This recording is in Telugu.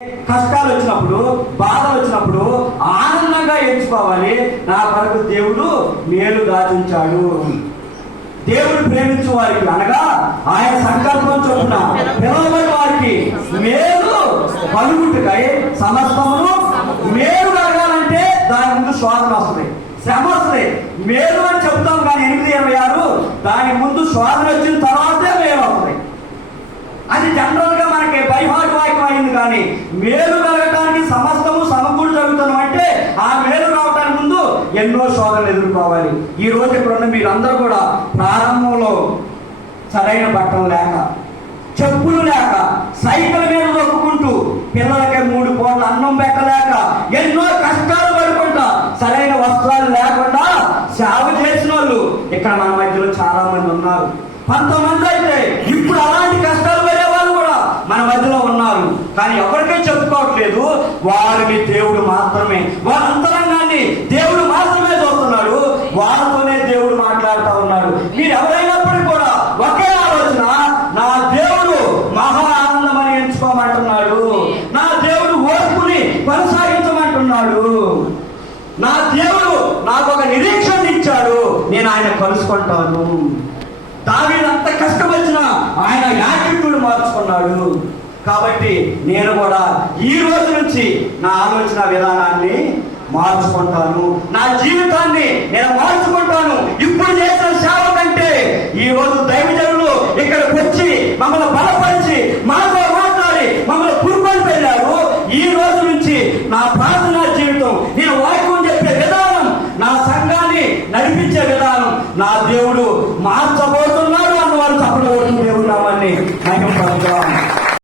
కష్టాలు వచ్చినప్పుడు, బాధలు వచ్చినప్పుడు ఆనందంగా ఎంచుకోవాలి. నా కొరకు దేవుడు మేలు దాచుంచాడు. దేవుడు ప్రేమించు వారికి అనగా ఆయన సంకల్పం చొప్పున పిలవబడిన వారికి మేలు కలుగుటకై సమస్తమును మేలు కలగాలంటే దాని ముందు శోధన వస్తుంది, శ్రమ వస్తుంది. మేలు అని చెప్తాం కానీ 8:26 దాని ముందు శోధన వచ్చిన తర్వాతే మేలు వస్తుంది. అది జనరల్ గా మనకి బైహార్ట్ వాక్యం అయింది. కానీ మేలు కలగటానికి సమస్తము సమకూడి జరుగుతున్నాం అంటే ఆ మేలు రావడానికి ముందు ఎన్నో శోధనలు ఎదుర్కోవాలి. ఈ రోజు ఇప్పుడున్న మీరందరూ కూడా ప్రారంభంలో సరైన బట్టలు లేక, చెప్పులు లేక, సైకిల్ మీద దొక్కుకుంటూ, పిల్లలకి 3 పూటల అన్నం పెట్టలేక, ఎన్నో కష్టాలు పడుకుంటా, సరైన వస్త్రాలు లేకుండా సేవ చేసిన వాళ్ళు ఇక్కడ మన మధ్యలో చాలా మంది ఉన్నారు. కొంతమంది అయితే ఇప్పుడు అలాంటి కష్టాలు పడే వాళ్ళు కూడా మన మధ్యలో ఉన్నారు. కానీ ఎవరికీ చెప్పుకోవట్లేదు. వారిని దేవుడు మాత్రమే, వారి అంతరంగాన్ని దేవుడు మాత్రమే చూస్తున్నాడు. వారితోనే దేవుడు మాట్లాడుతూ ఉన్నాడు. మీరు ఎవరైనప్పటికీ కూడా ఒకే ఆలోచన, నా దేవుడు మహా ఆనందమని ఎంచుకోమంటున్నాడు. నా దేవుడు ఓర్పుని కొనసాగించమంటున్నాడు. నా దేవుడు నాకు ఒక నిరీక్షణ ఇచ్చాడు, నేను ఆయన కలుసుకుంటాను. దావీదు అంత కష్టం వచ్చినా ఆయన యాటిట్యూడ్ మార్చుకున్నాడు. కాబట్టి నేను కూడా ఈ రోజు నుంచి నా ఆలోచన విధానాన్ని మార్చుకుంటాను, నా జీవితాన్ని నేను మార్చుకుంటాను. ఇప్పుడు చేసిన సేవ కంటే ఈ రోజు దైవజనులు ఇక్కడికి వచ్చి మమ్మల్ని బలపరిచి మాతో మాట్లాడి మమ్మల్ని పురుకొని వెళ్ళారు. ఈ రోజు నుంచి నా